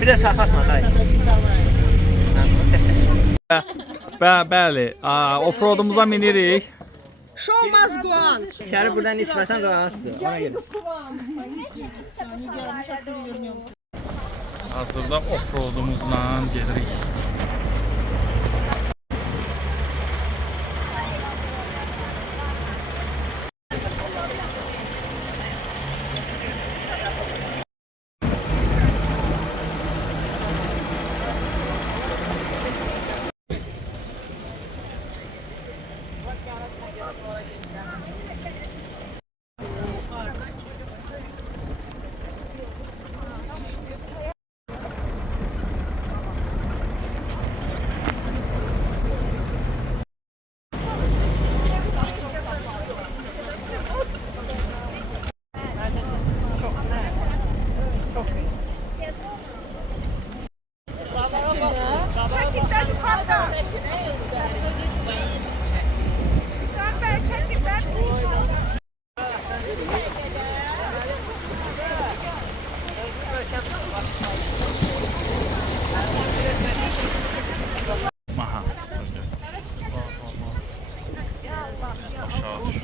Bir də saxlatma dayı. Bəli, offroadumuza minirik. Show must go on. İçəri buradan nisbətən rahatdır. Ona görə. Hazırda offroadumuzla gedirik. Aha. Aşağı düş.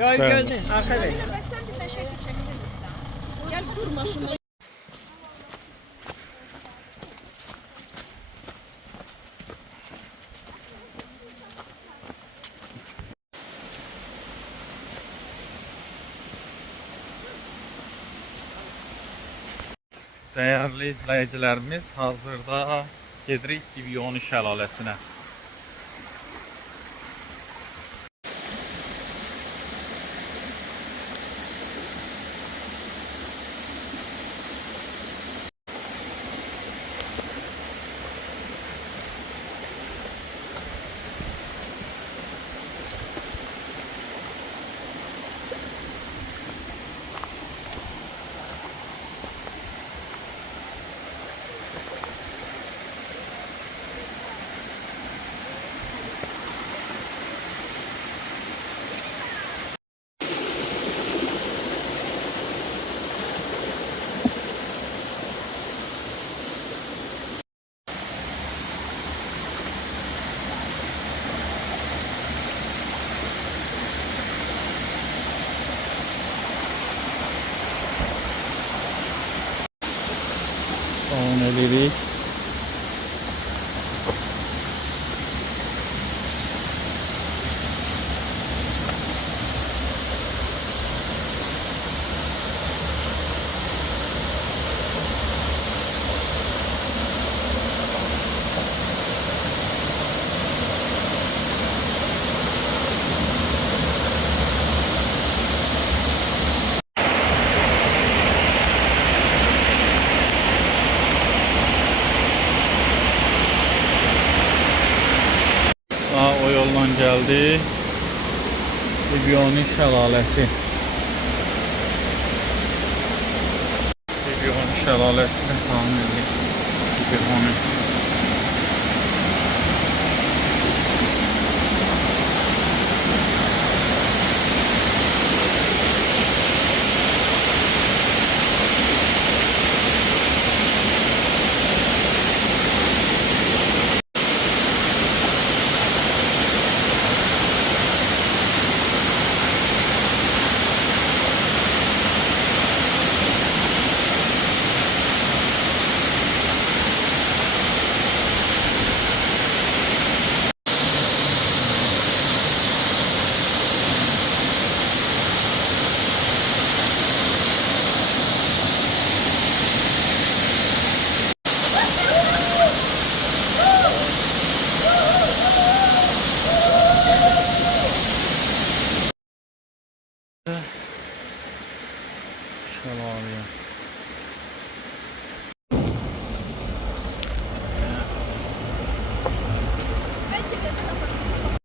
Yoy gördün, arxa ver. Sen bizden şey çekilirsən. Gel dur maşını. Değerli izleyicilerimiz, hazırda gedirik Divyoni şəlaləsinə. Son edirik. O yoldan geldi. Divyoni şəlaləsi. Divyoni şəlaləsini tahmin edik. Divyoni. Şəlaleye.